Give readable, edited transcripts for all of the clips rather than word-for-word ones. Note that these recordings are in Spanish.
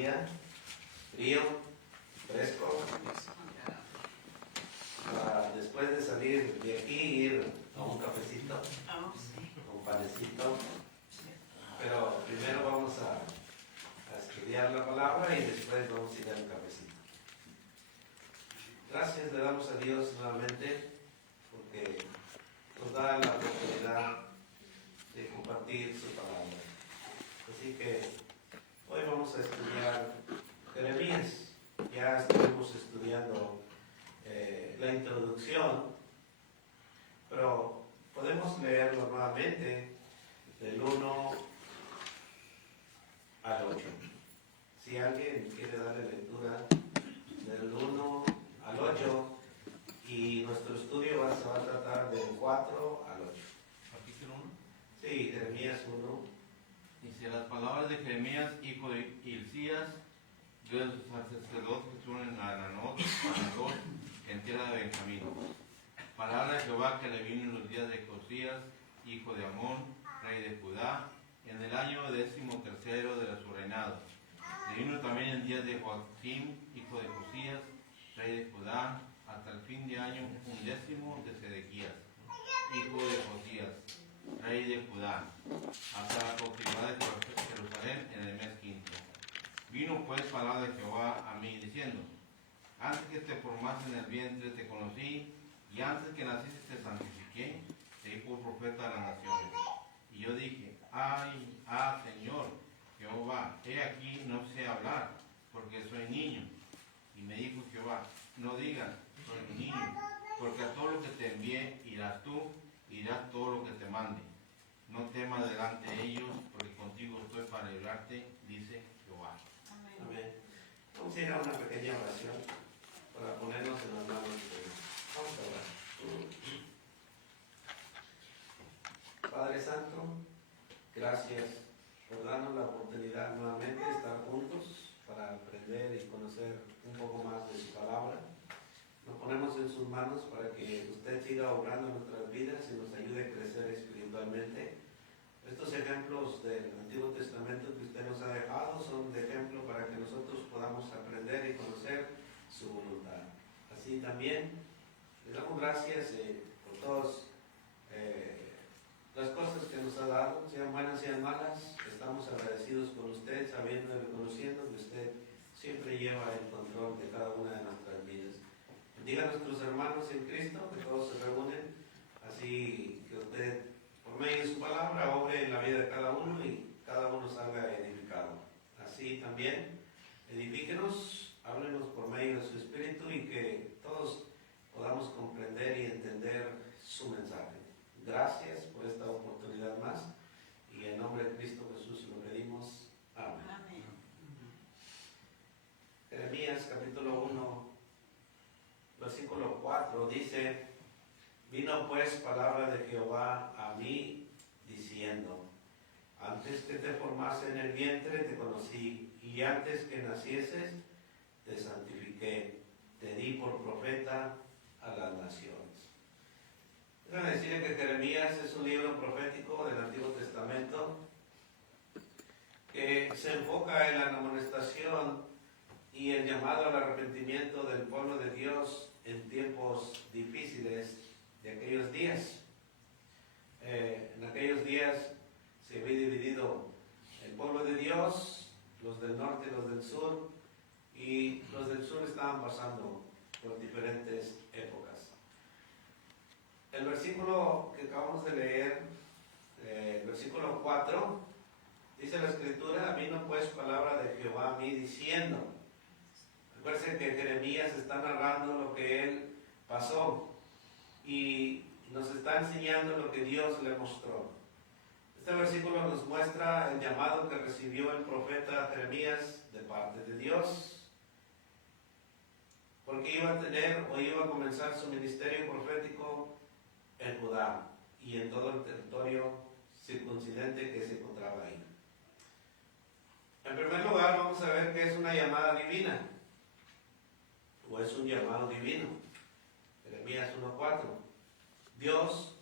día, frío, fresco, para después de salir de aquí ir a un cafecito, un panecito. Pero primero vamos a estudiar la palabra y después vamos a ir al cafecito. Gracias le damos a Dios nuevamente porque nos da la oportunidad de compartir su palabra. Así que hoy vamos a estudiar Jeremías. Ya estuvimos estudiando la introducción, pero podemos leerlo nuevamente del 1 al 8. Si alguien quiere darle lectura del 1 al 8, y nuestro estudio se va a tratar del 4 al 8. Capítulo 1. Sí, Jeremías 1. Dice: las palabras de Jeremías, hijo de Hilcías, del sacerdote que estuvo en Ananot, en tierra de Benjamín. Palabra de Jehová que le vino en los días de Josías, hijo de Amón, rey de Judá, en el año 13 de su reinado. Le vino también en días de Joacim, hijo de Josías, rey de Judá, hasta el fin de año 11 de Sedequías, hijo de Josías, rey de Judá, hasta la cautividad de Jerusalén en el mes 5. Vino pues palabra de Jehová a mí diciendo: antes que te formase en el vientre te conocí, y antes que naciste te santifiqué, te di por profeta a las naciones. Y yo dije: Señor Jehová, he aquí no sé hablar, porque soy niño. Y me dijo Jehová: no digas, soy niño, porque a todo lo que te envié irás tú, irás todo lo que te mande. No temas delante de ellos, porque contigo estoy para librarte, dice Jehová. Amén. Vamos a ir a una pequeña oración para ponernos en las manos de Dios. Vamos a orar. Padre Santo, gracias por darnos la oportunidad nuevamente de estar juntos para aprender y conocer un poco más de su palabra. Nos ponemos en sus manos para que usted siga obrando en nuestras vidas y nos ayude a crecer espiritualmente. Estos ejemplos del Antiguo Testamento que usted nos ha dejado son de ejemplo para que nosotros podamos aprender y conocer su voluntad. Así también le damos gracias por todas las cosas que nos ha dado, sean buenas, sean malas. Estamos agradecidos con usted, sabiendo y reconociendo que usted siempre lleva el control de cada una de nuestras vidas. Bendiga a nuestros hermanos en Cristo, que todos se reúnen, así que usted, por medio de su palabra, obre en la vida de cada uno y cada uno salga edificado. Así también, edifíquenos, háblenos por medio de su Espíritu y que todos podamos comprender y entender su mensaje. Gracias por esta oportunidad más y en nombre de Cristo Jesús lo pedimos. Amén. Amén. Jeremías capítulo 1, versículo 4 dice: vino pues palabra de Jehová a mí diciendo: antes que te formase en el vientre te conocí, y antes que nacieses te santifiqué, te di por profeta a las naciones. Déjame decir que Jeremías es un libro profético del Antiguo Testamento que se enfoca en la amonestación y el llamado al arrepentimiento del pueblo de Dios en tiempos difíciles de aquellos días. En aquellos días se había dividido el pueblo de Dios, los del norte y los del sur, y los del sur estaban pasando por diferentes épocas. El versículo que acabamos de leer, el versículo 4, dice la Escritura: vino pues palabra de Jehová a mí diciendo. Recuerden que Jeremías está narrando lo que él pasó y nos está enseñando lo que Dios le mostró. Este versículo nos muestra el llamado que recibió el profeta Jeremías de parte de Dios, porque iba a tener o iba a comenzar su ministerio profético en Judá y en todo el territorio circuncidente que se encontraba ahí. En primer lugar, vamos a ver que es una llamada divina, o es un llamado divino. Jeremías 1:4. Dios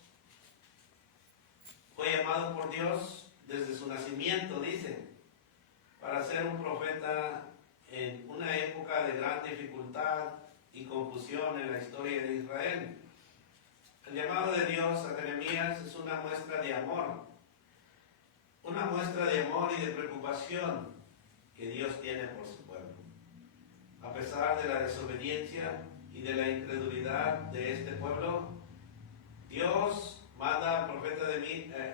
fue llamado por Dios desde su nacimiento, dice. para ser un profeta en una época de gran dificultad y confusión en la historia de Israel. El llamado de Dios a Jeremías es una muestra de amor y de preocupación que Dios tiene por su pueblo. A pesar de la desobediencia y de la incredulidad de este pueblo, Dios manda al profeta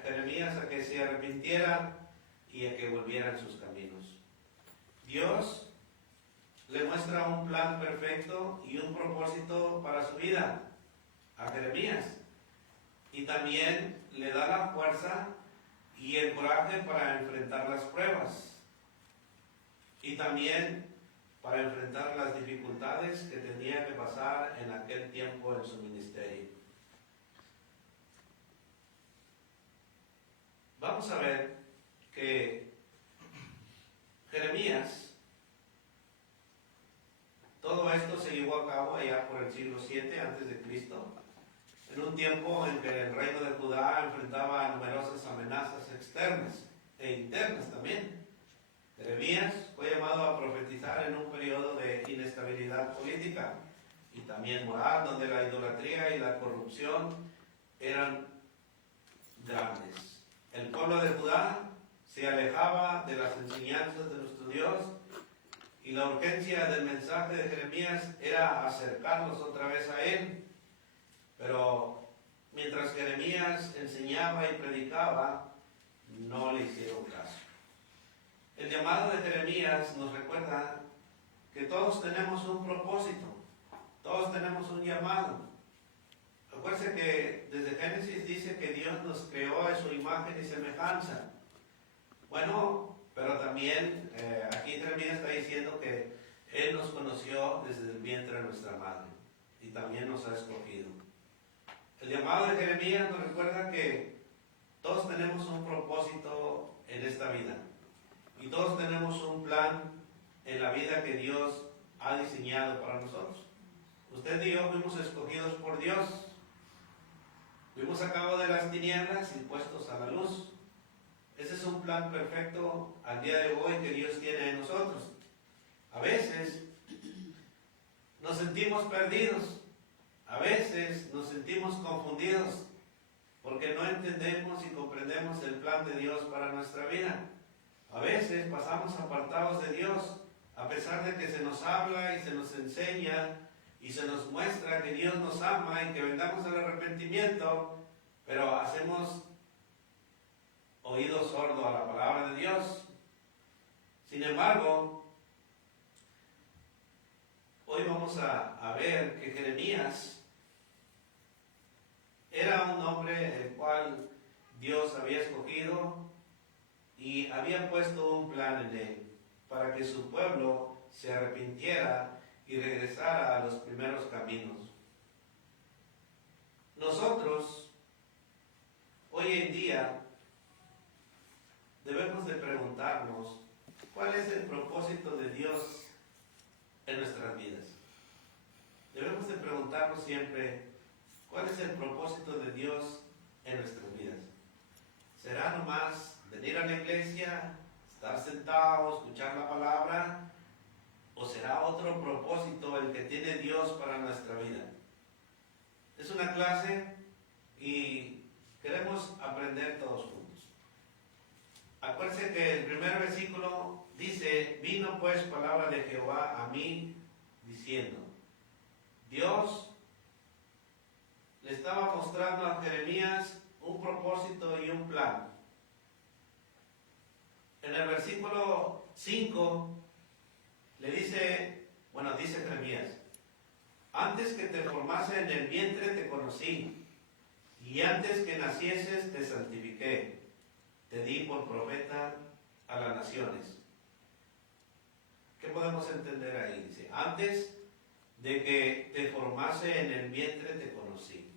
Jeremías a que se arrepintiera y a que volviera en sus caminos. Dios le muestra un plan perfecto y un propósito para su vida a Jeremías, y también le da la fuerza y el coraje para enfrentar las pruebas y también para enfrentar las dificultades que tenía que pasar en aquel tiempo en su ministerio. Vamos a ver que Jeremías, todo esto se llevó a cabo allá por el siglo VII a.C., en un tiempo en que el reino de Judá enfrentaba numerosas amenazas externas e internas también. Jeremías fue llamado a profetizar en un periodo de inestabilidad política y también moral, donde la idolatría y la corrupción eran grandes. El pueblo de Judá se alejaba de las enseñanzas de nuestro Dios, y la urgencia del mensaje de Jeremías era acercarlos otra vez a Él. Pero mientras Jeremías enseñaba y predicaba, no le hicieron caso. El llamado de Jeremías nos recuerda que todos tenemos un propósito, todos tenemos un llamado. Acuérdense que desde Génesis dice que Dios nos creó a su imagen y semejanza. Bueno, pero también aquí Jeremías está diciendo que Él nos conoció desde el vientre de nuestra madre y también nos ha escogido. El llamado de Jeremías nos recuerda que todos tenemos un propósito en esta vida y todos tenemos un plan en la vida que Dios ha diseñado para nosotros. Usted y yo fuimos escogidos por Dios. Fuimos sacados de las tinieblas y puestos a la luz. Ese es un plan perfecto al día de hoy que Dios tiene en nosotros. A veces nos sentimos perdidos, a veces nos sentimos confundidos porque no entendemos y comprendemos el plan de Dios para nuestra vida. A veces pasamos apartados de Dios, a pesar de que se nos habla y se nos enseña y se nos muestra que Dios nos ama y que vengamos al arrepentimiento, pero hacemos oído sordo a la palabra de Dios. Sin embargo, hoy vamos a ver que Jeremías era un hombre el cual Dios había escogido y había puesto un plan en él para que su pueblo se arrepintiera y regresara a los primeros caminos. Nosotros, hoy en día, debemos de preguntarnos cuál es el propósito de Dios en nuestras vidas. Debemos de preguntarnos siempre cuál es el propósito de Dios en nuestras vidas. ¿Será nomás venir a la iglesia, estar sentado, escuchar la palabra? ¿O será otro propósito el que tiene Dios para nuestra vida? Es una clase y queremos aprender todos juntos. Acuérdense que el primer versículo dice: vino pues palabra de Jehová a mí diciendo. Dios le estaba mostrando a Jeremías un propósito y un plan. En el versículo 5 le dice, dice Jeremías: antes que te formase en el vientre te conocí, y antes que nacieses te santifiqué, te di por profeta a las naciones. ¿Qué podemos entender ahí? Dice, antes de que te formase en el vientre te conocí.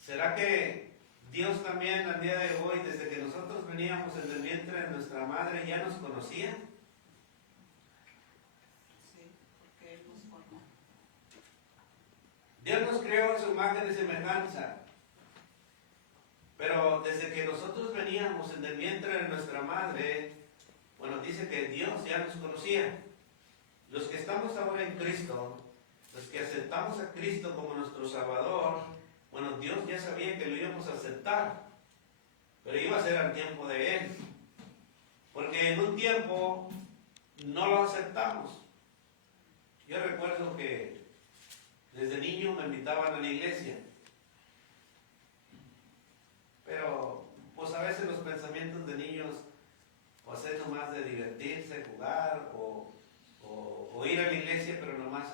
¿Será que Dios también al día de hoy, desde que nosotros veníamos en el vientre de nuestra madre, ya nos conocía? Sí, porque Él nos formó. Dios nos creó en su imagen y semejanza. Pero desde que nosotros veníamos en el vientre de nuestra madre, bueno, dice que Dios ya nos conocía. Los que estamos ahora en Cristo, los que aceptamos a Cristo como nuestro Salvador, bueno, Dios ya sabía que lo íbamos a aceptar, pero iba a ser al tiempo de Él. Porque en un tiempo no lo aceptamos. Yo recuerdo que desde niño me invitaban a la iglesia, pero pues a veces los pensamientos de niños pues es nomás de divertirse, jugar o ir a la iglesia, pero nomás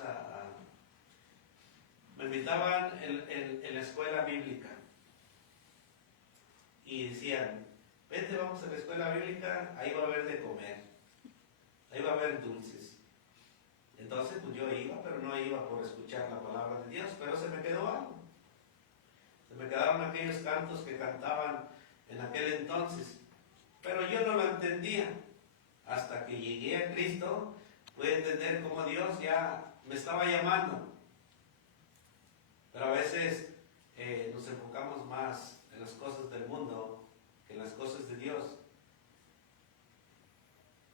me invitaban en la escuela bíblica y decían, vente, vamos a la escuela bíblica, ahí va a haber de comer, ahí va a haber dulces. Entonces pues yo iba, pero no iba por escuchar la palabra de Dios, pero se me quedó algo. Se me quedaron aquellos cantos que cantaban en aquel entonces, pero yo no lo entendía. Hasta que llegué a Cristo, pude entender cómo Dios ya me estaba llamando. Pero a veces nos enfocamos más en las cosas del mundo que en las cosas de Dios.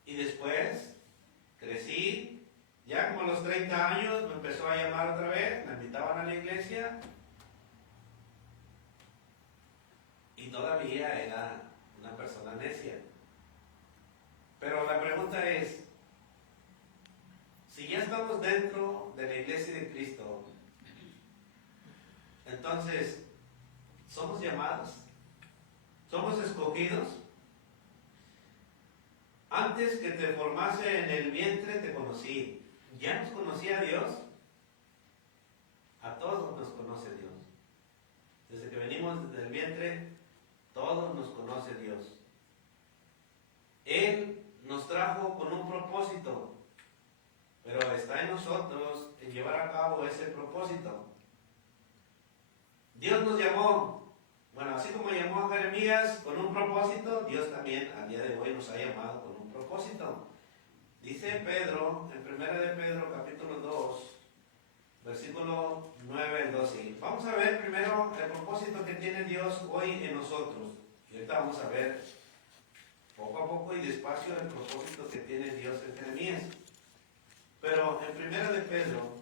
Y después crecí, ya como a los 30 años me empezó a llamar otra vez, me invitaban a la iglesia y todavía era una persona necia. Pero la pregunta es, si ya estamos dentro de la iglesia de Cristo, entonces, ¿somos llamados? ¿Somos escogidos? Antes que te formase en el vientre te conocí. ¿Ya nos conocía a Dios? A todos nos conoce Dios. Desde que venimos desde el vientre, todos nos conoce Dios. Él nos trajo con un propósito, pero está en nosotros en llevar a cabo ese propósito. Dios nos llamó, bueno, así como llamó a Jeremías con un propósito, Dios también al día de hoy nos ha llamado con un propósito. Dice Pedro, en 1 de Pedro capítulo 2, versículo 9 al 12. Vamos a ver primero el propósito que tiene Dios hoy en nosotros. Y ahorita vamos a ver poco a poco y despacio el propósito que tiene Dios en Jeremías. Pero en 1 de Pedro,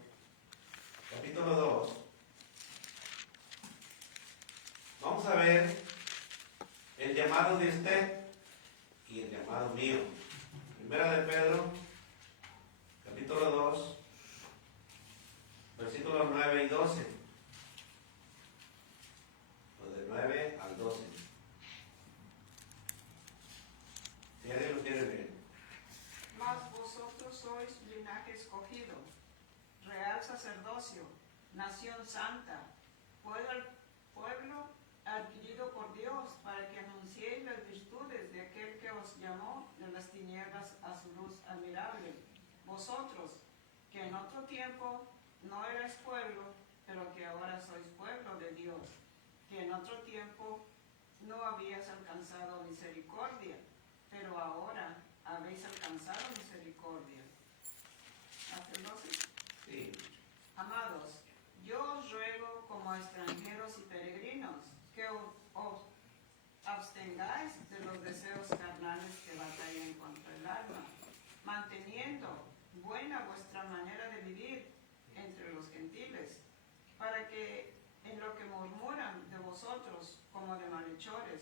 capítulo 2, vamos a ver el llamado de usted y el llamado mío. 1 de Pedro, capítulo 2, versículos 9 y 12. O de 9 al 12. Si alguien lo quiere leer. Mas vosotros sois linaje escogido, real sacerdocio, nación santa, pueblo adquirido por Dios, para que anunciéis las virtudes de aquel que os llamó de las tinieblas a su luz admirable. Vosotros, que en otro tiempo no erais pueblo, pero que ahora sois pueblo de Dios, que en otro tiempo no habías alcanzado misericordia, pero ahora habéis alcanzado misericordia. ¿Hasta el 12? Sí. Amados, yo os ruego como extranjeros y peregrinos que os abstengáis de los deseos carnales que batallan contra el alma, manteniendo buena vuestra manera de vivir entre los gentiles, para que en lo que murmuran de vosotros como de malhechores,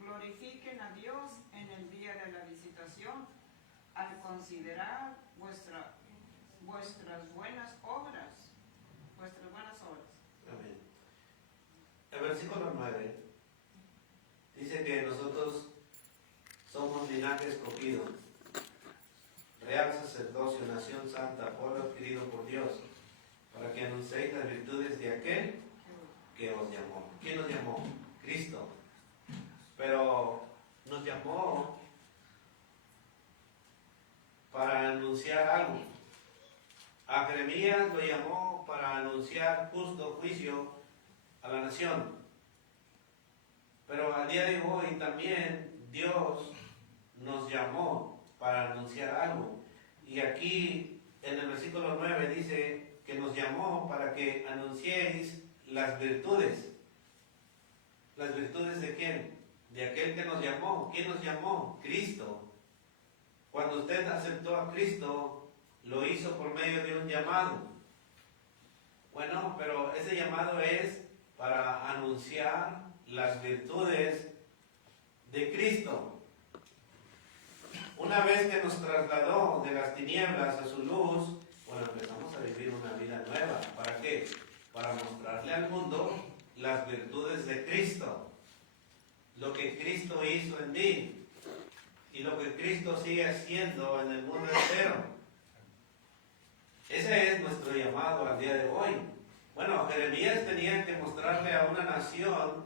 glorifiquen a Dios en el día de la visitación, al considerar vuestras buenas obras. Amén. El versículo 9 dice que nosotros somos linaje escogido, real sacerdocio, nación santa, pueblo adquirido por Dios, para que anunciéis las virtudes de aquel que os llamó. ¿Quién nos llamó? Cristo. Pero nos llamó para anunciar algo. A Jeremías lo llamó para anunciar justo juicio a la nación. Pero al día de hoy también Dios nos llamó para anunciar algo. Y aquí en el versículo 9 dice que nos llamó para que anunciéis las virtudes. ¿Las virtudes de quién? De aquel que nos llamó. ¿Quién nos llamó? Cristo. Cuando usted aceptó a Cristo, lo hizo por medio de un llamado. Bueno, pero ese llamado es para anunciar las virtudes de Cristo. Una vez que nos trasladó de las tinieblas a su luz, bueno, empezamos a vivir una vida nueva. ¿Para qué? Para mostrarle al mundo las virtudes de Cristo. Lo que Cristo hizo en mí y lo que Cristo sigue haciendo en el mundo entero. Ese es nuestro llamado al día de hoy. Bueno, Jeremías tenía que mostrarle a una nación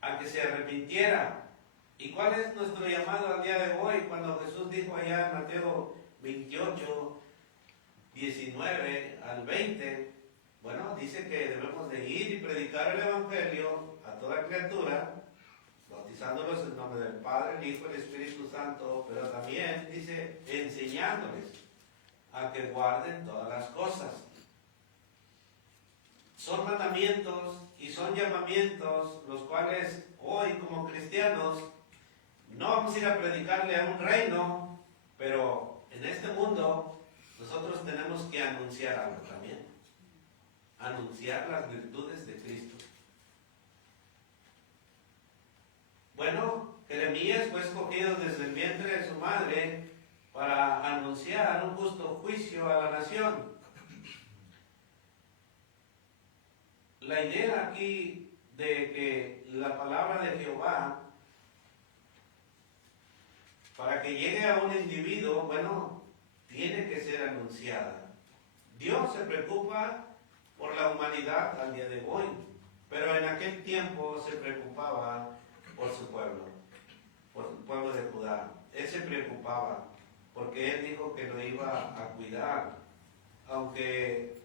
a que se arrepintiera. ¿Y cuál es nuestro llamado al día de hoy? Cuando Jesús dijo allá en Mateo 28, 19 al 20, bueno, dice que debemos de ir y predicar el Evangelio a toda criatura, bautizándolos en nombre del Padre, el Hijo y el Espíritu Santo, pero también dice enseñándoles a que guarden todas las cosas. Son mandamientos y son llamamientos los cuales hoy como cristianos no vamos a ir a predicarle a un reino, pero en este mundo nosotros tenemos que anunciar algo también. Anunciar las virtudes de Cristo. Bueno, Jeremías fue escogido desde el vientre de su madre para anunciar un justo juicio a la nación. La idea aquí de que la palabra de Jehová, para que llegue a un individuo, bueno, tiene que ser anunciada. Dios se preocupa por la humanidad al día de hoy, pero en aquel tiempo se preocupaba por su pueblo de Judá. Él se preocupaba porque él dijo que lo iba a cuidar, aunque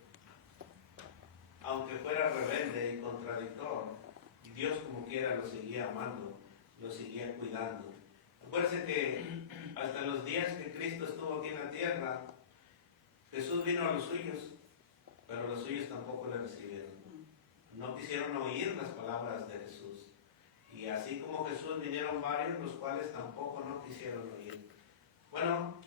fuera rebelde y contradictor. Dios como quiera lo seguía amando, lo seguía cuidando. Acuérdense que hasta los días que Cristo estuvo aquí en la tierra, Jesús vino a los suyos, pero los suyos tampoco le recibieron. No quisieron oír las palabras de Jesús. Y así como Jesús, vinieron varios, los cuales tampoco no quisieron oír. Bueno,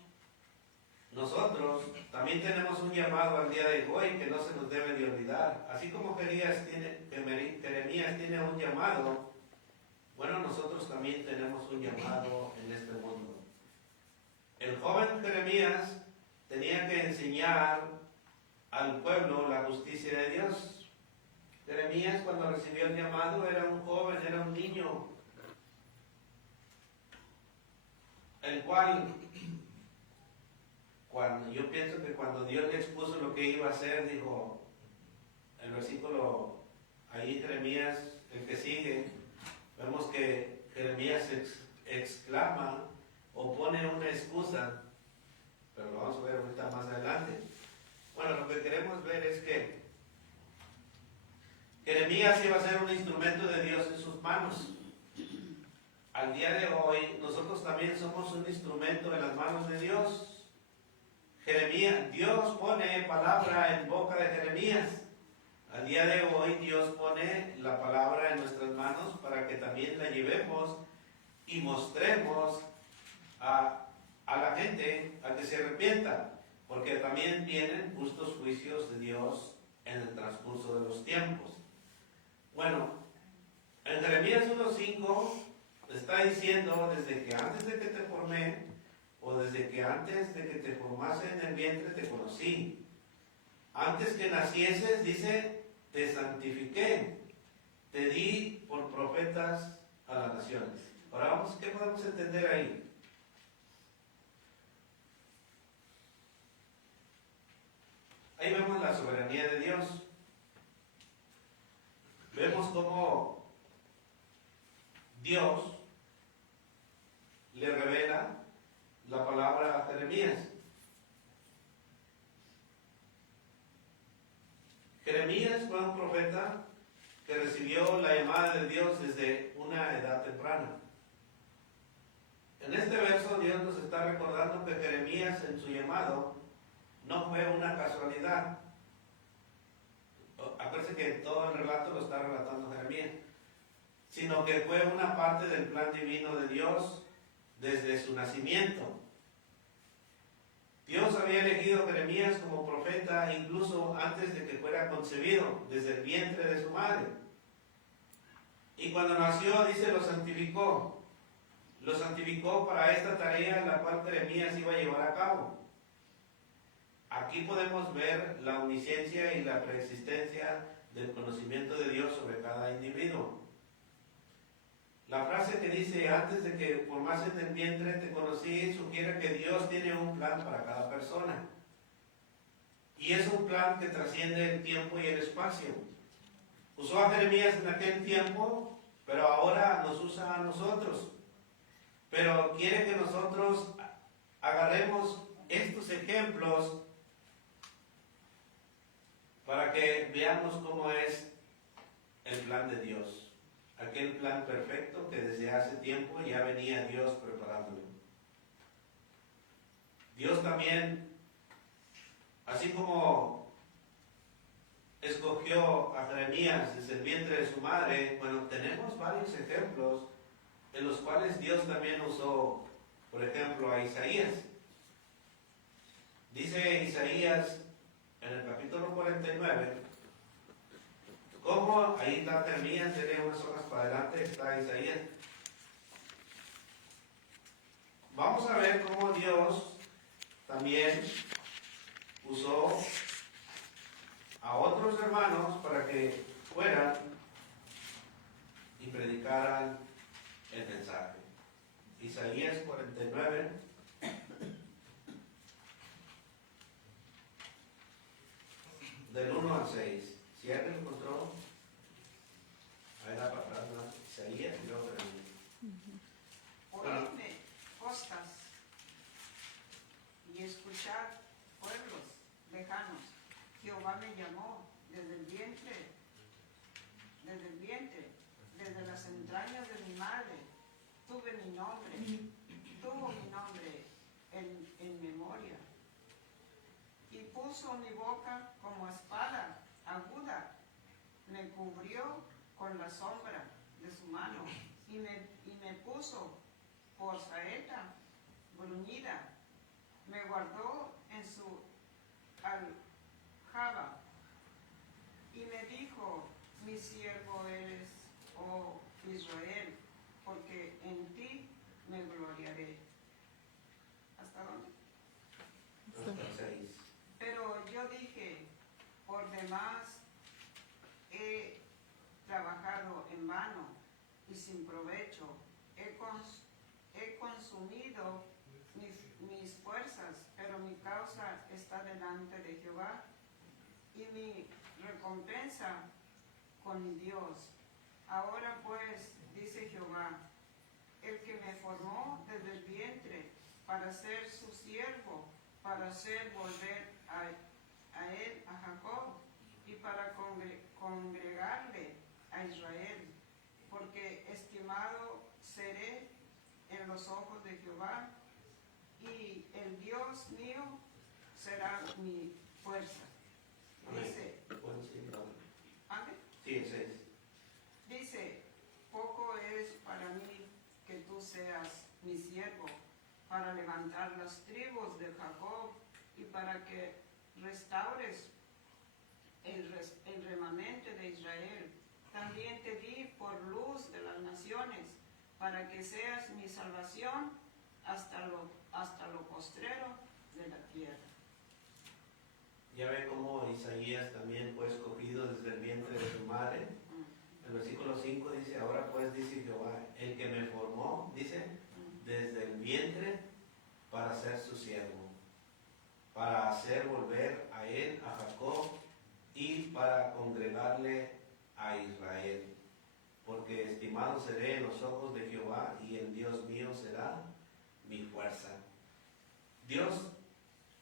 nosotros también tenemos un llamado al día de hoy que no se nos debe de olvidar. Así como Jeremías tiene un llamado, bueno, nosotros también tenemos un llamado en este mundo. El joven Jeremías tenía que enseñar al pueblo la justicia de Dios. Jeremías, cuando recibió el llamado, era un joven, era un niño, el cual, yo pienso que cuando Dios le expuso lo que iba a hacer, dijo, el versículo, ahí Jeremías, el que sigue, vemos que Jeremías exclama o pone una excusa, pero lo vamos a ver ahorita más adelante. Bueno, lo que queremos ver es que Jeremías iba a ser un instrumento de Dios en sus manos. Al día de hoy, nosotros también somos un instrumento en las manos de Dios. Jeremías, Dios pone palabra en boca de Jeremías. Al día de hoy, Dios pone la palabra en nuestras manos para que también la llevemos y mostremos a la gente a que se arrepienta, porque también vienen justos juicios de Dios en el transcurso de los tiempos. Bueno, en Jeremías 1:5 está diciendo, desde que antes de que te formé, o desde que antes de que te formase en el vientre te conocí. Antes que nacieses, dice, te santifiqué, te di por profetas a las naciones. Ahora vamos, ¿qué podemos entender ahí? Ahí vemos la soberanía de Dios. Vemos cómo Dios le revela la palabra a Jeremías. Jeremías fue un profeta que recibió la llamada de Dios desde una edad temprana. En este verso Dios nos está recordando que Jeremías en su llamado no fue una casualidad. Acuérdense que todo el relato lo está relatando Jeremías. sino que fue una parte del plan divino de Dios desde su nacimiento. Dios había elegido a Jeremías como profeta incluso antes de que fuera concebido, desde el vientre de su madre. Y cuando nació, dice, lo santificó. Lo santificó para esta tarea la cual Jeremías iba a llevar a cabo. Aquí podemos ver la omnisciencia y la preexistencia del conocimiento de Dios sobre cada individuo. La frase que dice, antes de que formases en el vientre te conocí, sugiere que Dios tiene un plan para cada persona. Y es un plan que trasciende el tiempo y el espacio. Usó a Jeremías en aquel tiempo, pero ahora nos usa a nosotros. Pero quiere que nosotros agarremos estos ejemplos para que veamos cómo es el plan de Dios. Aquel plan perfecto que desde hace tiempo ya venía Dios preparándolo. Dios también, así como escogió a Jeremías desde el vientre de su madre, bueno, tenemos varios ejemplos en los cuales Dios también usó, por ejemplo, a Isaías. Dice Isaías en el capítulo 49, como ahí está Jeremías, tiene unas hojas para adelante, está Isaías. Vamos a ver cómo Dios también usó a otros hermanos para que fueran y predicaran el mensaje. Isaías 49. Del 1 al 6. Si alguien lo encontró, ahí da para atrás, ¿no? Isaías y luego Jeremías. Oídme, costas, y escuchad, pueblos lejanos. Jehová me llamó desde el vientre, desde las entrañas de mi madre. Tuvo mi nombre en memoria. Y puso mi boca como espada aguda, me cubrió con la sombra de su mano y me puso por saeta bruñida, me guardó en su aljaba y me dijo, mi siervo eres, oh Israel, porque en ti me gloriaré. ¿Hasta dónde? Hasta 6. Pero yo dije, por demás he trabajado en vano y sin provecho, he consumido mis fuerzas, pero mi causa está delante de Jehová y mi recompensa con mi Dios. Ahora pues, dice Jehová, el que me formó desde el vientre para ser su siervo, para hacer volver a él, a Jacob, y para congregarle a Israel, porque estimado seré en los ojos de Jehová, y el Dios mío será mi fuerza. Dice, ¿ande? Sí, 6. Dice, poco es para mí que tú seas mi siervo, para levantar las tribus de Jacob y para que restaures el remanente de Israel. También te di por luz de las naciones, para que seas mi salvación hasta lo postrero de la tierra. Ya ve cómo Isaías también fue escogido desde el vientre de su madre. El versículo 5 dice, ahora pues dice Jehová, el que me formó, dice, desde el vientre para ser su siervo, para hacer volver a él, a Jacob, y para congregarle a Israel. Porque estimado seré en los ojos de Jehová, y el Dios mío será mi fuerza. Dios,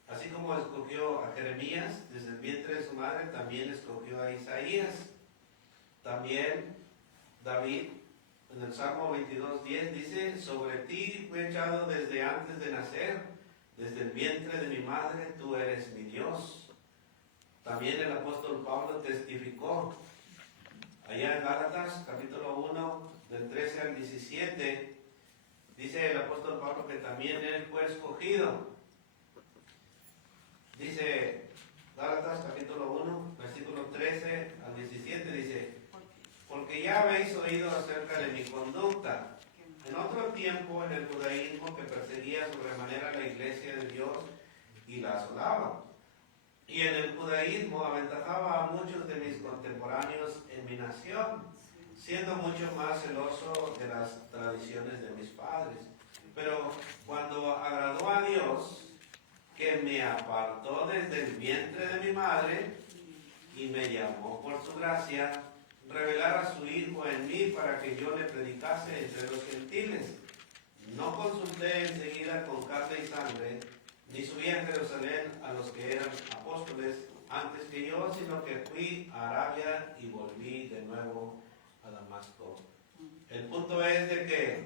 así como escogió a Jeremías desde el vientre de su madre, también escogió a Isaías. También David, en el Salmo 22:10, dice, sobre ti fue echado desde antes de nacer, desde el vientre de mi madre, tú eres mi Dios. También el apóstol Pablo testificó, allá en Gálatas, capítulo 1, del 13 al 17, dice el apóstol Pablo que también él fue escogido. Dice Gálatas capítulo 1, versículo 13 al 17, dice: porque ya habéis oído acerca de mi conducta en otro tiempo en el judaísmo, que perseguía sobremanera la iglesia de Dios y la asolaba. Y en el judaísmo aventajaba a muchos de mis contemporáneos en mi nación, siendo mucho más celoso de las tradiciones de mis padres. Pero cuando agradó a Dios, que me apartó desde el vientre de mi madre y me llamó por su gracia, revelar a su Hijo en mí para que yo le predicase entre los gentiles. No consulté enseguida con carne y sangre, ni subí a Jerusalén a los que eran apóstoles antes que yo, sino que fui a Arabia y volví de nuevo a Damasco. El punto es de que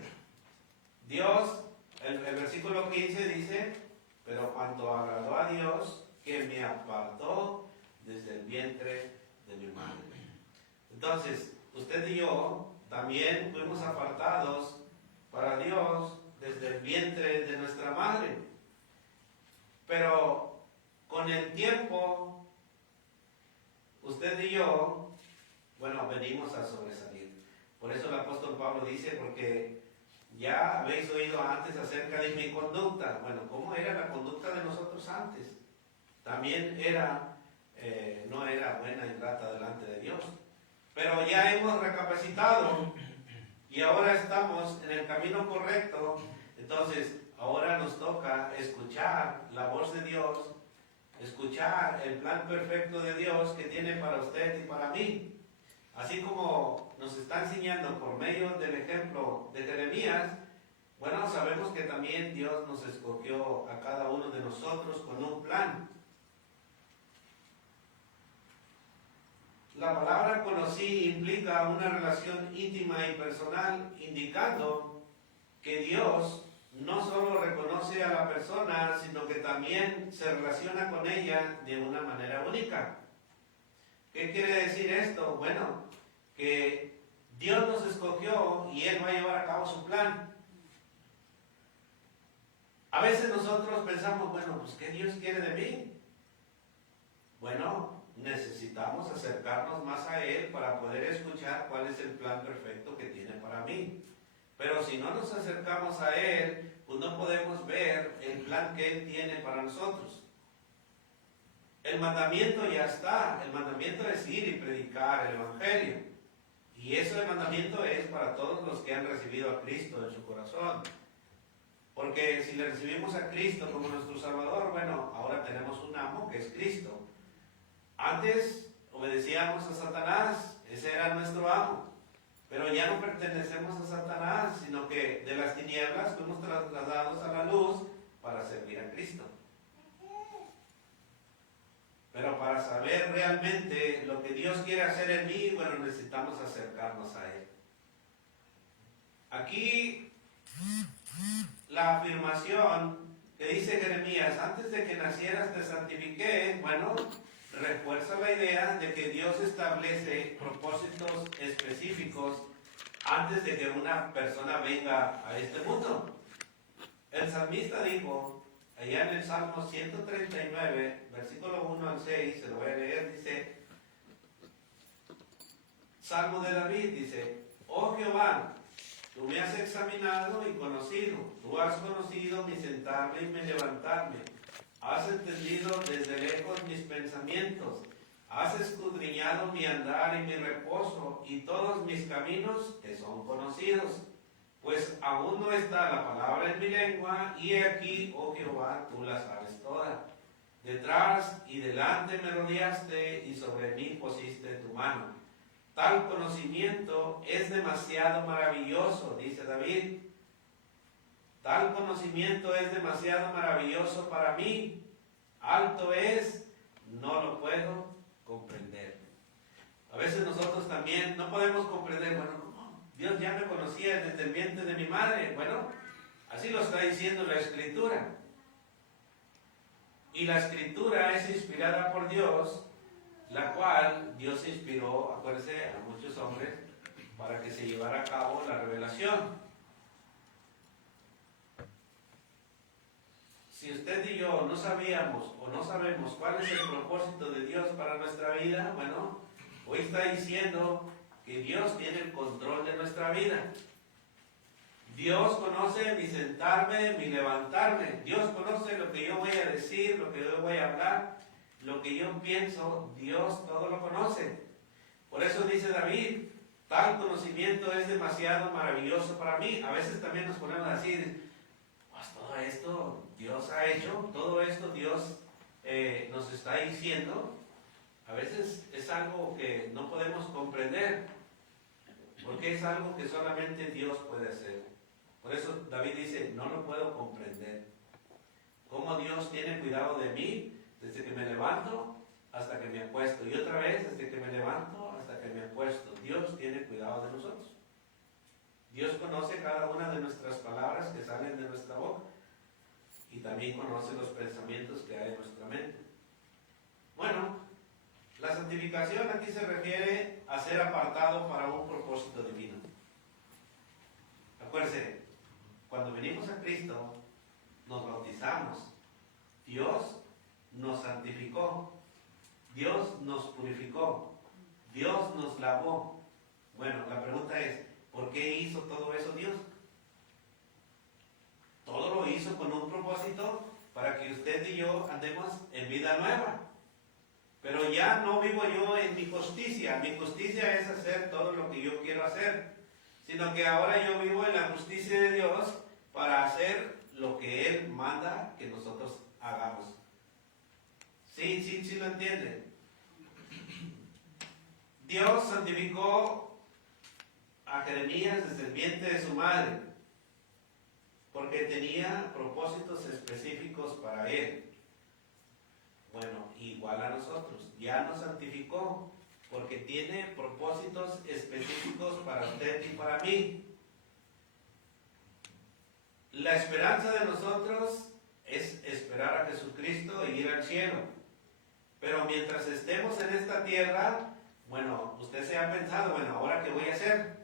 Dios, el versículo 15 dice: pero cuanto agradó a Dios, que me apartó desde el vientre de mi madre. Entonces, usted y yo también fuimos apartados para Dios desde el vientre de nuestra madre. Pero con el tiempo, usted y yo, bueno, venimos a sobresalir. Por eso el apóstol Pablo dice: porque ya habéis oído antes acerca de mi conducta. Bueno, ¿cómo era la conducta de nosotros antes? También no era buena y grata delante de Dios. Pero ya hemos recapacitado y ahora estamos en el camino correcto. Entonces, ahora nos toca escuchar la voz de Dios, escuchar el plan perfecto de Dios que tiene para usted y para mí. Así como nos está enseñando por medio del ejemplo de Jeremías, bueno, sabemos que también Dios nos escogió a cada uno de nosotros con un plan. La palabra conocí implica una relación íntima y personal, indicando que Dios no solo reconoce a la persona, sino que también se relaciona con ella de una manera única. ¿Qué quiere decir esto? Bueno, que Dios nos escogió y Él va a llevar a cabo su plan. A veces nosotros pensamos, bueno, pues ¿qué Dios quiere de mí? Bueno, necesitamos acercarnos más a Él para poder escuchar cuál es el plan perfecto que tiene para mí. Pero si no nos acercamos a Él, pues no podemos ver el plan que Él tiene para nosotros. El mandamiento ya está. El mandamiento es ir y predicar el Evangelio. Y ese mandamiento es para todos los que han recibido a Cristo en su corazón. Porque si le recibimos a Cristo como nuestro Salvador, bueno, ahora tenemos un amo que es Cristo. Antes obedecíamos a Satanás, ese era nuestro amo. Pero ya no pertenecemos a Satanás, sino que de las tinieblas fuimos trasladados a la luz para servir a Cristo. Pero para saber realmente lo que Dios quiere hacer en mí, bueno, necesitamos acercarnos a Él. Aquí la afirmación que dice Jeremías: antes de que nacieras te santifiqué, bueno, refuerza la idea de que Dios establece propósitos específicos antes de que una persona venga a este mundo. El salmista dijo, allá en el Salmo 139, versículo 1 al 6, se lo voy a leer, dice, Salmo de David, dice: oh Jehová, tú me has examinado y conocido, tú has conocido mi sentarme y mi levantarme. Has entendido desde lejos mis pensamientos, has escudriñado mi andar y mi reposo, y todos mis caminos te son conocidos. Pues aún no está la palabra en mi lengua, y he aquí, oh Jehová, tú la sabes toda. Detrás y delante me rodeaste, y sobre mí pusiste tu mano. Tal conocimiento es demasiado maravilloso, dice David. Tal conocimiento es demasiado maravilloso para mí. Alto es, no lo puedo comprender. A veces nosotros también no podemos comprender, bueno, Dios ya me conocía desde el vientre de mi madre. Bueno, así lo está diciendo la Escritura. Y la Escritura es inspirada por Dios, la cual Dios inspiró, acuérdense, a muchos hombres para que se llevara a cabo la revelación. Si usted y yo no sabíamos o no sabemos cuál es el propósito de Dios para nuestra vida, bueno, hoy está diciendo que Dios tiene el control de nuestra vida. Dios conoce mi sentarme, mi levantarme. Dios conoce lo que yo voy a decir, lo que yo voy a hablar, lo que yo pienso. Dios todo lo conoce. Por eso dice David, tal conocimiento es demasiado maravilloso para mí. A veces también nos ponemos así, pues todo esto Dios ha hecho, todo esto Dios nos está diciendo. A veces es algo que no podemos comprender, porque es algo que solamente Dios puede hacer. Por eso David dice, no lo puedo comprender. Cómo Dios tiene cuidado de mí desde que me levanto hasta que me acuesto. Y otra vez, desde que me levanto hasta que me acuesto. Dios tiene cuidado de nosotros. Dios conoce cada una de nuestras palabras que salen de nuestra boca. Y también conoce los pensamientos que hay en nuestra mente. Bueno, la santificación aquí se refiere a ser apartado para un propósito divino. Acuérdense, cuando venimos a Cristo, nos bautizamos. Dios nos santificó. Dios nos purificó. Dios nos lavó. Bueno, la pregunta es, ¿por qué hizo todo eso Dios? Todo lo hizo con un propósito para que usted y yo andemos en vida nueva. Pero ya no vivo yo en mi justicia. Mi justicia es hacer todo lo que yo quiero hacer. Sino que ahora yo vivo en la justicia de Dios para hacer lo que Él manda que nosotros hagamos. Sí lo entienden. Dios santificó a Jeremías desde el vientre de su madre, porque tenía propósitos específicos para él. Bueno, igual a nosotros, ya nos santificó, porque tiene propósitos específicos para usted y para mí. La esperanza de nosotros es esperar a Jesucristo e ir al cielo. Pero mientras estemos en esta tierra, bueno, usted se ha pensado, bueno, ¿ahora qué voy a hacer?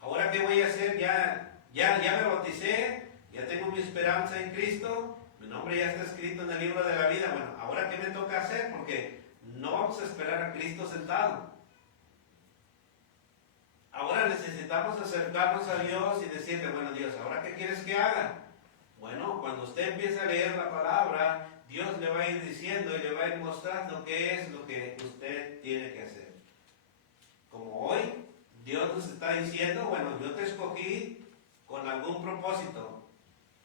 ¿Ahora qué voy a hacer? Ya me bauticé, ya tengo mi esperanza en Cristo, mi nombre ya está escrito en el libro de la vida. Bueno, ¿ahora qué me toca hacer? Porque no vamos a esperar a Cristo sentado. Ahora necesitamos acercarnos a Dios y decirle, bueno, Dios, ¿ahora qué quieres que haga? Bueno, cuando usted empiece a leer la palabra, Dios le va a ir diciendo y le va a ir mostrando qué es lo que usted tiene que hacer. Como hoy, Dios nos está diciendo, bueno, yo te escogí con algún propósito.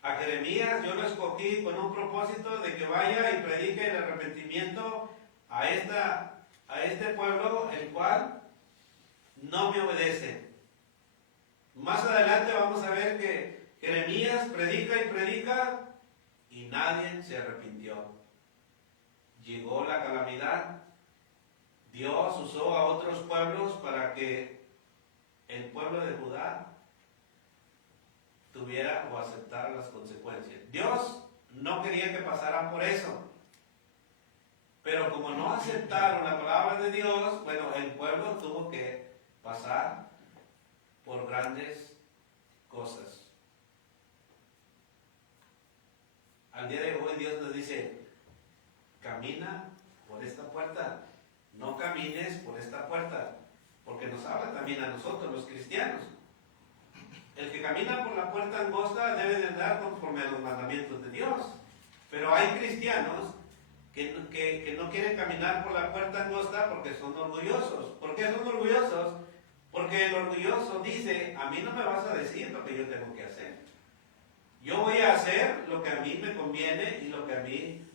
A Jeremías yo lo escogí con un propósito de que vaya y predique el arrepentimiento a este pueblo, el cual no me obedece. Más adelante vamos a ver que Jeremías predica y predica y nadie se arrepintió. Llegó la calamidad. Dios usó a otros pueblos para que el pueblo de Judá tuviera o aceptara las consecuencias. Dios no quería que pasaran por eso. Pero como no aceptaron la palabra de Dios, bueno, el pueblo tuvo que pasar por grandes cosas. Al día de hoy Dios nos dice, camina por esta puerta, no camines por esta puerta, porque nos habla también a nosotros los cristianos. El que camina por la puerta angosta debe de andar conforme a los mandamientos de Dios. Pero hay cristianos que no quieren caminar por la puerta angosta porque son orgullosos. ¿Por qué son orgullosos? Porque el orgulloso dice, a mí no me vas a decir lo que yo tengo que hacer. Yo voy a hacer lo que a mí me conviene y lo que a mí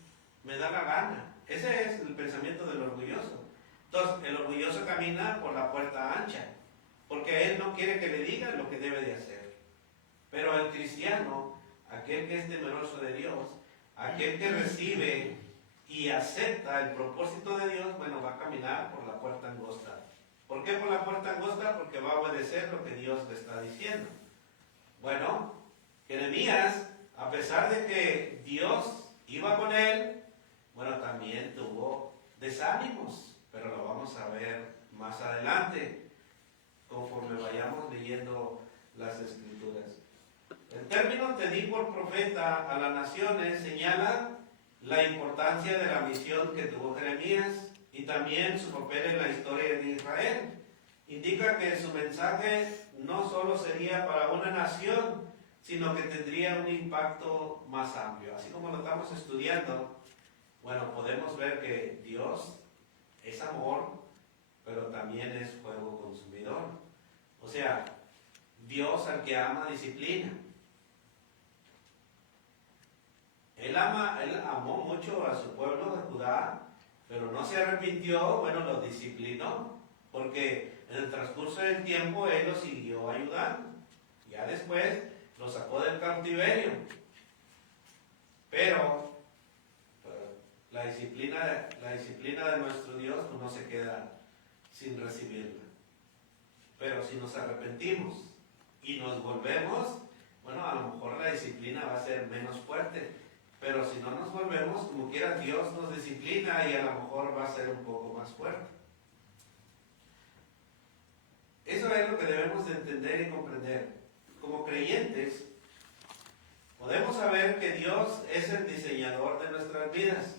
me da la gana. Ese es el pensamiento del orgulloso. Entonces, el orgulloso camina por la puerta ancha, porque él no quiere que le digan lo que debe de hacer. Pero el cristiano, aquel que es temeroso de Dios, aquel que recibe y acepta el propósito de Dios, bueno, va a caminar por la puerta angosta. ¿Por qué por la puerta angosta? Porque va a obedecer lo que Dios le está diciendo. Bueno, Jeremías, a pesar de que Dios iba con él, bueno, también tuvo desánimos, pero lo vamos a ver más adelante. conforme vayamos leyendo las Escrituras. El término "te di por profeta a las naciones" señala la importancia de la misión que tuvo Jeremías y también su papel en la historia de Israel. Indica que su mensaje no solo sería para una nación, sino que tendría un impacto más amplio. Así como lo estamos estudiando, bueno, podemos ver que Dios es amor, pero también es fuego consumidor. O sea, Dios al que ama disciplina. Él amó mucho a su pueblo de Judá, pero no se arrepintió, bueno, los disciplinó, porque en el transcurso del tiempo Él los siguió ayudando. Ya después los sacó del cautiverio. Pero la disciplina de nuestro Dios pues, no se queda sin recibirla. Pero si nos arrepentimos y nos volvemos, bueno, a lo mejor la disciplina va a ser menos fuerte. Pero si no nos volvemos, como quiera, Dios nos disciplina y a lo mejor va a ser un poco más fuerte. Eso es lo que debemos de entender y comprender. Como creyentes, podemos saber que Dios es el diseñador de nuestras vidas.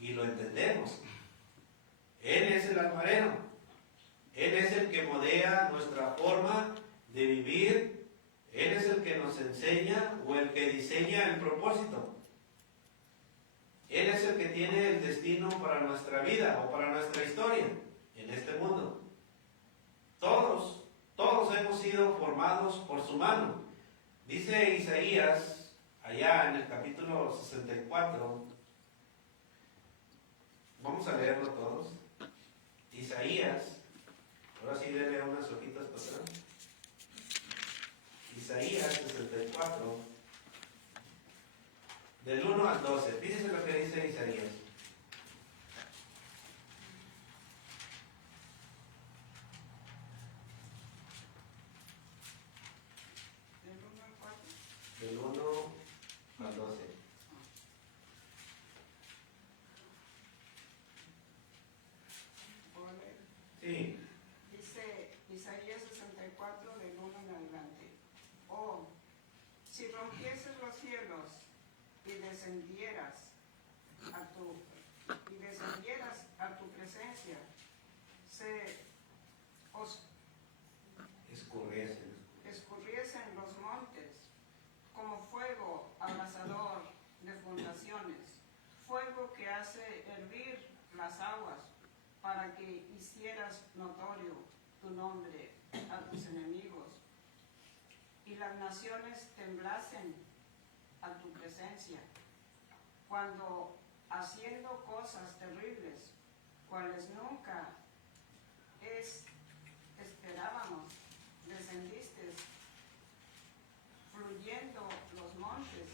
Y lo entendemos. Él es el alfarero. Él es el que modela nuestra forma de vivir. Él es el que nos enseña o el que diseña el propósito. Él es el que tiene el destino para nuestra vida o para nuestra historia en este mundo. Todos hemos sido formados por su mano. Dice Isaías, allá en el capítulo 64, vamos a leerlo todos. Isaías, ahora sí denle unas hojitas para atrás. Isaías 64, del 1 al 12. Fíjense lo que dice Isaías. Del 1 al 12. Sí. Dice Isaías 64, del 1 en adelante. Oh, si rompieses los cielos y descendieras a tu presencia, os escurriesen los montes como fuego abrasador de fundaciones, fuego que hace hervir las aguas, para que hicieras notorio tu nombre a tus enemigos, y las naciones temblasen a tu presencia, cuando haciendo cosas terribles, cuales nunca esperábamos, descendiste, fluyendo los montes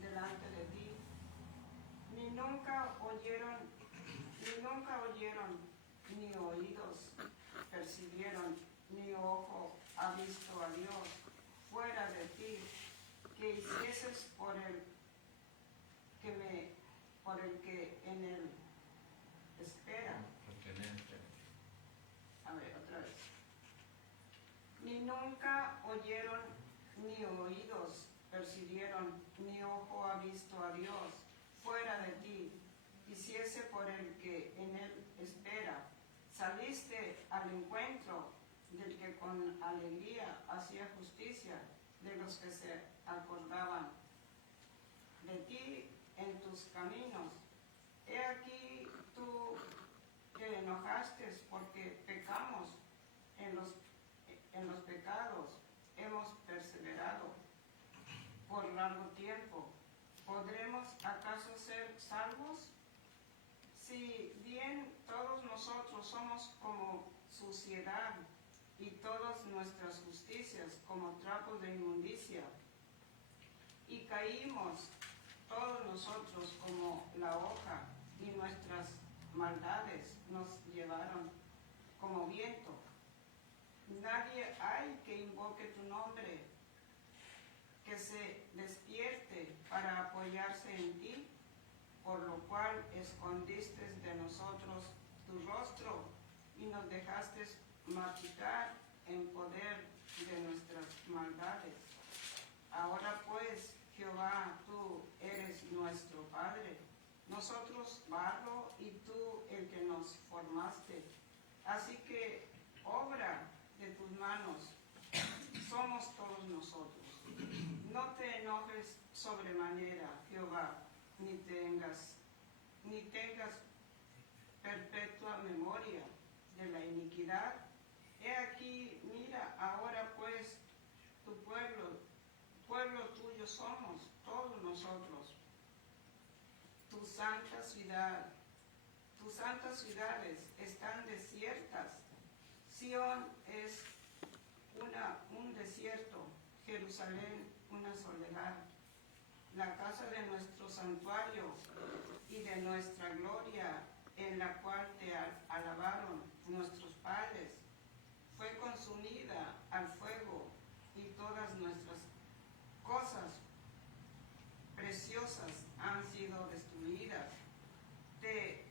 delante de ti, ni nunca oyeron, ni oídos percibieron, ni ojo ha visto a Dios fuera de ti, que hicieses por el que en él espera. A ver, otra vez. Ni nunca oyeron, ni oídos percibieron, ni ojo ha visto a Dios fuera de ti, hiciese por el que en él espera. Saliste al encuentro del que con alegría hacía justicia, de los que se acordaban de ti en tus caminos. He aquí tú te enojaste porque pecamos, en los pecados hemos perseverado por largo tiempo. ¿Podremos acaso ser salvos? Si bien todos nosotros somos como suciedad, y todas nuestras justicias como trapos de inmundicia, y caímos todos nosotros como la hoja, y nuestras maldades nos llevaron como viento. Nadie hay que invoque tu nombre, que se despierte para apoyarse en ti, por lo cual escondiste de nosotros tu rostro y nos dejaste marchitar en poder de nuestras maldades. Ahora pues, Jehová, tú eres nuestro Padre, nosotros barro y tú el que nos formaste. Así que obra de tus manos somos todos nosotros. No te enojes sobremanera, Jehová, ni tengas perpetua memoria de la iniquidad. He aquí, mira, ahora pues, tu pueblo tuyo somos, todos nosotros. Tus santas ciudades están desiertas. Sión es un desierto, Jerusalén una soledad. La casa de nuestro santuario y de nuestra gloria, en la cual te alabaron nuestros padres, fue consumida al fuego, y todas nuestras cosas preciosas han sido destruidas. ¿Te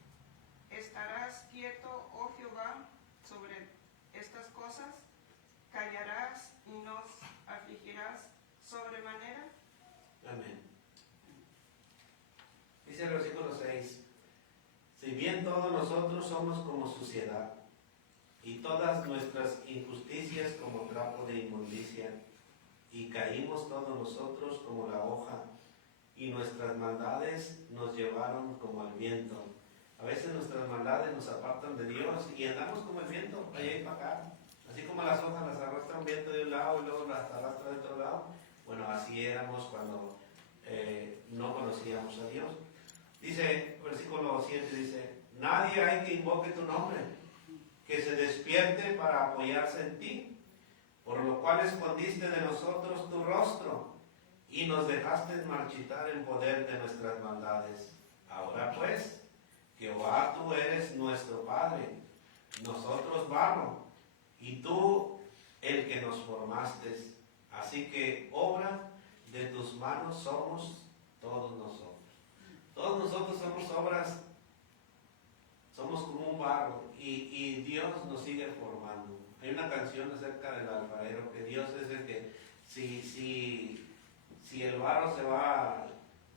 estarás quieto, oh Jehová, sobre estas cosas? ¿Callarás y nos afligirás sobremanera? Amén. Dice el versículo 6: si bien todos nosotros somos como suciedad, y todas nuestras injusticias como trapo de inmundicia, y caímos todos nosotros como la hoja, y nuestras maldades nos llevaron como el viento. A veces nuestras maldades nos apartan de Dios y andamos como el viento, para allá y para acá. Así como las hojas las arrastra un viento de un lado y luego las arrastra de otro lado. Bueno, así éramos cuando no conocíamos a Dios. Dice, versículo 7, dice: nadie hay que invoque tu nombre, que se despierte para apoyarse en ti, por lo cual escondiste de nosotros tu rostro y nos dejaste marchitar en poder de nuestras maldades. Ahora pues, Jehová, tú eres nuestro Padre, nosotros barro, y tú el que nos formaste. Así que obra de tus manos somos todos nosotros. Todos nosotros somos obras, somos como un barro, y Dios nos sigue formando. Hay una canción acerca del alfarero, que Dios es el que, si el barro se va,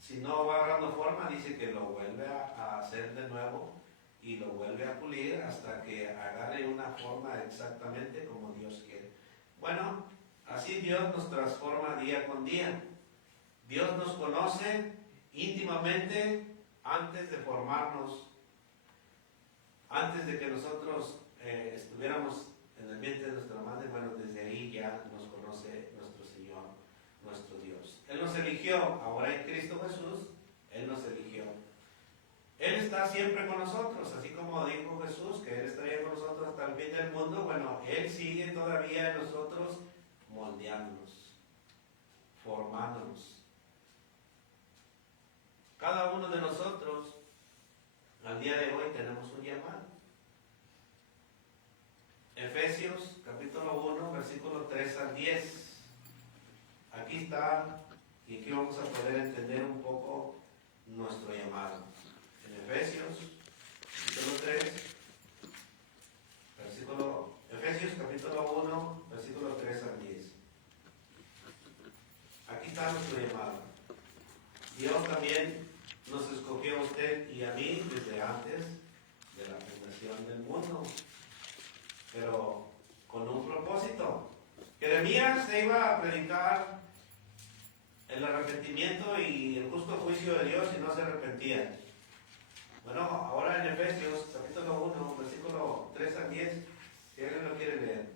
si no va agarrando forma, dice que lo vuelve a hacer de nuevo y lo vuelve a pulir hasta que agarre una forma exactamente como Dios quiere. Bueno, así Dios nos transforma día con día. Dios nos conoce íntimamente antes de formarnos, antes de que nosotros estuviéramos en el vientre de nuestra madre. Bueno, desde ahí ya nos conoce nuestro Señor, nuestro Dios. Él nos eligió, ahora en Cristo Jesús, Él nos eligió. Él está siempre con nosotros, así como dijo Jesús, que Él estaría con nosotros hasta el fin del mundo. Bueno, Él sigue todavía en nosotros, moldeándonos, formándonos. Cada uno de nosotros, al día de hoy, tenemos un llamado. Efesios capítulo 1, versículo 3 al 10. Aquí está, y aquí vamos a poder entender un poco nuestro llamado. En Efesios capítulo 3, Efesios capítulo 1, versículo 3 al 10. Aquí está nuestro llamado. Dios también nos escogió a usted y a mí desde antes de la fundación del mundo, pero con un propósito. Jeremías se iba a predicar el arrepentimiento y el justo juicio de Dios y no se arrepentía. Bueno, ahora en Efesios capítulo 1, versículo 3 al 10, si alguien lo quiere leer.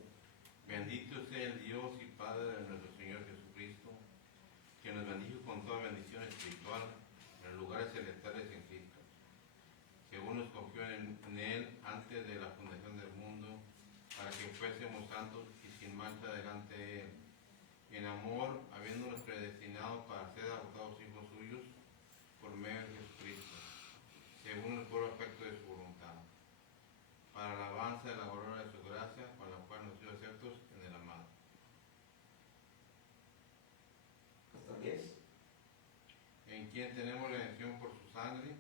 Bendito sea el Dios y Padre de nuestro Señor Jesucristo, que nos bendijo con toda bendición espiritual en los lugares celestiales en Cristo, según nos confió en Él antes de la fundación del mundo, para que fuésemos santos y sin mancha delante de Él, en amor, habiéndonos predestinado para ser adoptados hijos suyos por medio de Jesucristo, según el puro afecto de su voluntad, para la alabanza de la gloria de su gracia, con la cual nos dio aceptos en el amado. Hasta 10. En quien tenemos redención por su sangre,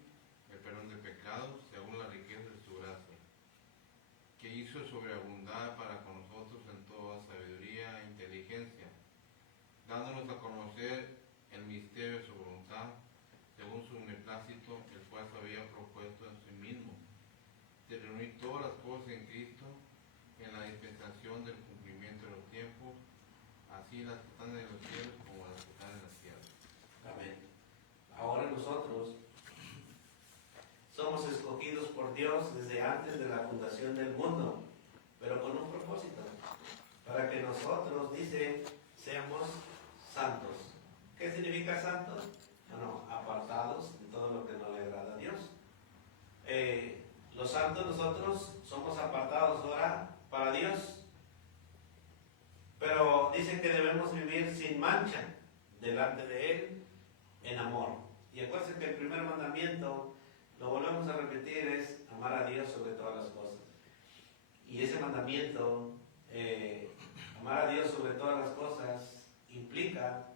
el perdón de pecados, según la riqueza de su gracia, que hizo sobreabundar para dándonos a conocer el misterio de su voluntad, según su beneplácito, el cual se había propuesto en sí mismo, de reunir todas las cosas en Cristo, en la dispensación del cumplimiento de los tiempos, así las que están en los cielos como las que están en la tierra. Amén. Ahora nosotros somos escogidos por Dios desde antes de la fundación del mundo, pero con un propósito, para que nosotros, dice, seamos santos. ¿Qué significa santos? Bueno, apartados de todo lo que no le agrada a Dios. Los santos nosotros somos apartados ahora para Dios, pero dice que debemos vivir sin mancha delante de Él en amor. Y acuérdense que el primer mandamiento, lo volvemos a repetir, es amar a Dios sobre todas las cosas. Y ese mandamiento, amar a Dios sobre todas las cosas, implica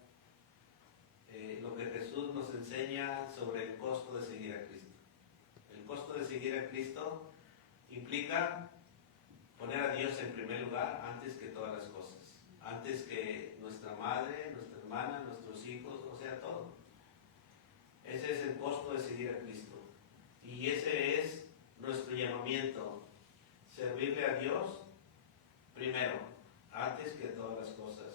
lo que Jesús nos enseña sobre el costo de seguir a Cristo. El costo de seguir a Cristo implica poner a Dios en primer lugar antes que todas las cosas, antes que nuestra madre, nuestra hermana, nuestros hijos, o sea, todo. Ese es el costo de seguir a Cristo. Y ese es nuestro llamamiento, servirle a Dios primero, antes que todas las cosas.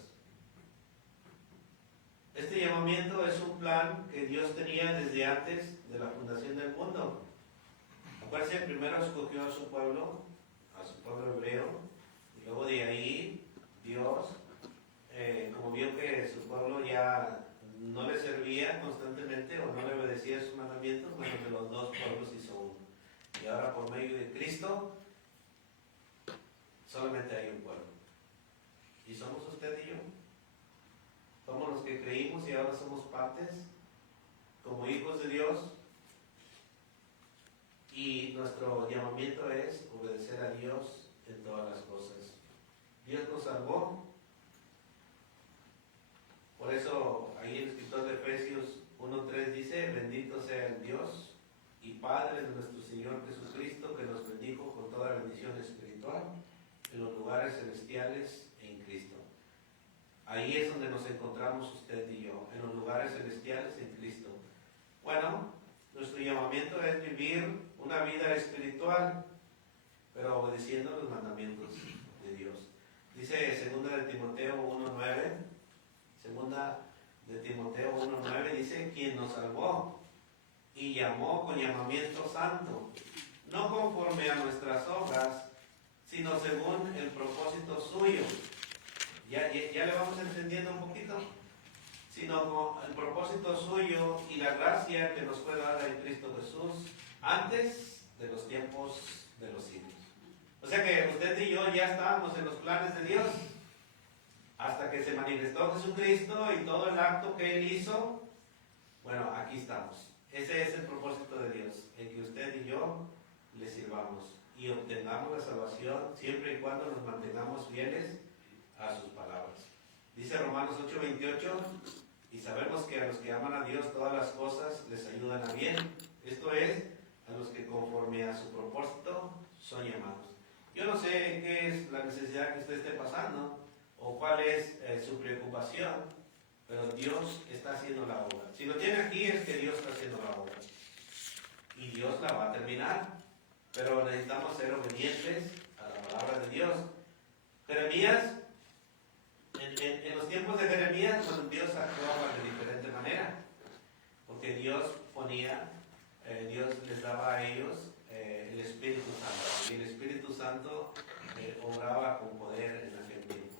Este llamamiento es un plan que Dios tenía desde antes de la fundación del mundo. Acuérdense, primero escogió a su pueblo hebreo, y luego de ahí Dios, como vio que su pueblo ya no le servía constantemente o no le obedecía sus mandamientos, bueno, de los dos pueblos hizo uno. Y ahora por medio de Cristo, solamente hay un pueblo. ¿Y somos usted y yo? Somos los que creímos y ahora somos partes como hijos de Dios. Y nuestro llamamiento es obedecer a Dios en todas las cosas. Dios nos salvó. Por eso ahí el escritor de Efesios 1:3 dice: bendito sea el Dios y Padre de nuestro Señor Jesucristo, que nos bendijo con toda bendición espiritual en los lugares celestiales en Cristo. Ahí es donde nos encontramos usted y yo, en los lugares celestiales en Cristo. Bueno, nuestro llamamiento es vivir una vida espiritual, pero obedeciendo los mandamientos de Dios. Dice 2 de Timoteo 1:9, 2 de Timoteo 1:9 dice: quien nos salvó y llamó con llamamiento santo, no conforme a nuestras obras, sino según el propósito suyo. Ya le vamos entendiendo un poquito. Sino con el propósito suyo y la gracia que nos fue dada en Cristo Jesús antes de los tiempos de los siglos. O sea que usted y yo ya estábamos en los planes de Dios hasta que se manifestó Jesucristo y todo el acto que Él hizo. Bueno, aquí estamos. Ese es el propósito de Dios, en que usted y yo le sirvamos y obtengamos la salvación siempre y cuando nos mantengamos fieles a sus palabras. Dice Romanos 8:28: y sabemos que a los que aman a Dios todas las cosas les ayudan a bien. Esto es, a los que conforme a su propósito son llamados. Yo no sé qué es la necesidad que usted esté pasando o cuál es su preocupación, pero Dios está haciendo la obra. Si lo tiene aquí es que Dios está haciendo la obra. Y Dios la va a terminar. Pero necesitamos ser obedientes a la palabra de Dios. Jeremías, en los tiempos de Jeremías, cuando Dios actuaba de diferente manera, porque Dios les daba a ellos el Espíritu Santo, y el Espíritu Santo obraba con poder en aquel tiempo.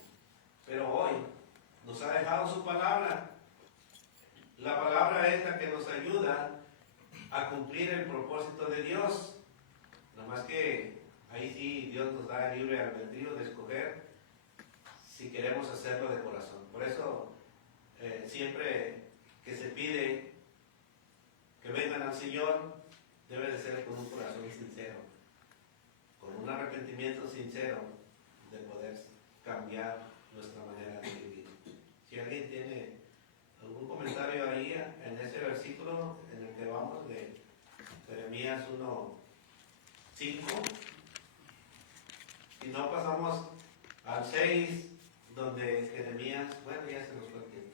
Pero hoy nos ha dejado su palabra. La palabra es la que nos ayuda a cumplir el propósito de Dios. Nada más que ahí sí Dios nos da el libre albedrío de escoger si queremos hacerlo de corazón. Por eso siempre que se pide que vengan al Señor, debe de ser con un corazón sincero, con un arrepentimiento sincero de poder cambiar nuestra manera de vivir. Si alguien tiene algún comentario ahí en ese versículo en el que vamos de Jeremías 1:5, si no pasamos al 6, donde Jeremías, bueno, ya se nos fue el tiempo.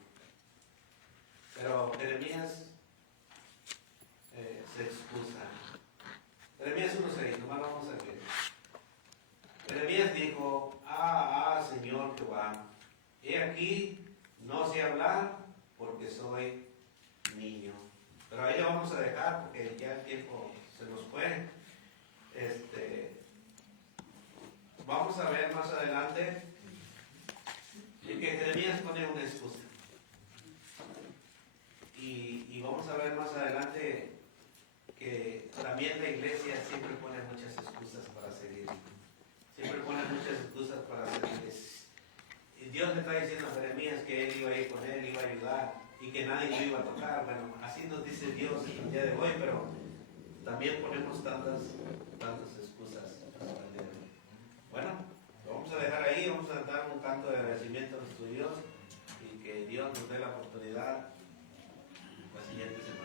y que nadie lo iba a tocar. Bueno, así nos dice Dios en el día de hoy, pero también ponemos tantas excusas hasta el día de hoy. Bueno, lo vamos a dejar ahí, vamos a dar un canto de agradecimiento a nuestro Dios y que Dios nos dé la oportunidad la siguiente semana.